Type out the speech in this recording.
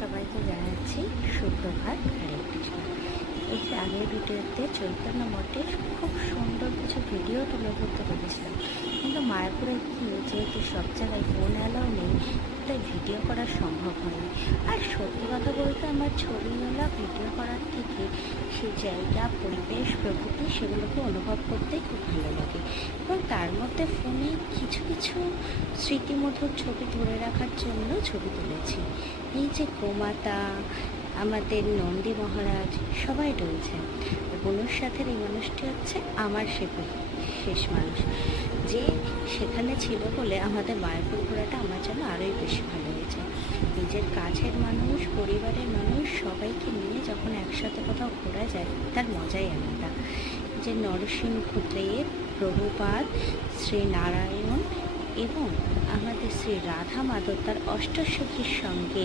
সবাইকে জানাচ্ছি সুপ্রভাত। হরে কৃষ্ণ। এই যে আগের ভিডিওতে চৈতন্য মঠে খুব সুন্দর কিছু ভিডিও তুলে ধরতে পেরেছিলাম, কিন্তু মায়াপুরে গিয়ে যেহেতু সব জায়গায় ফোন অ্যালাউ নেই, তাই ভিডিও করা সম্ভব হয়নি। আর সত্যি কথা বলতে আমার ছবিওয়ালা ভিডিও করার থেকে সেই জায়গা, পরিবেশ, প্রকৃতি সেগুলোকে অনুভব করতেই খুব ভালো লাগে। এবং তার মধ্যে ফোনে কিছু কিছু স্মৃতিমধুর ছবি ধরে রাখার জন্য ছবি তুলেছি। এই যে গোমাতা, আমাদের নন্দী মহারাজ সবাই রয়েছে। বনুর সাথে এই মানুষটি হচ্ছে আমার শেষ মানুষ, যে সেখানে ছিল বলে আমাদের মায়াপুর ঘোরাটা আমার জন্য আরোই বেশি ভালো হয়েছে। নিজের কাছের মানুষ, পরিবারের মানুষ সবাইকে নিয়ে যখন একসাথে কোথাও ঘোরা যায় তার মজাই আলাদা। যে নরসিংহদেব, প্রভুপাদ, শ্রীনারায়ণ এবং আমাদের শ্রী রাধা মাধব তার অষ্টসখীর সঙ্গে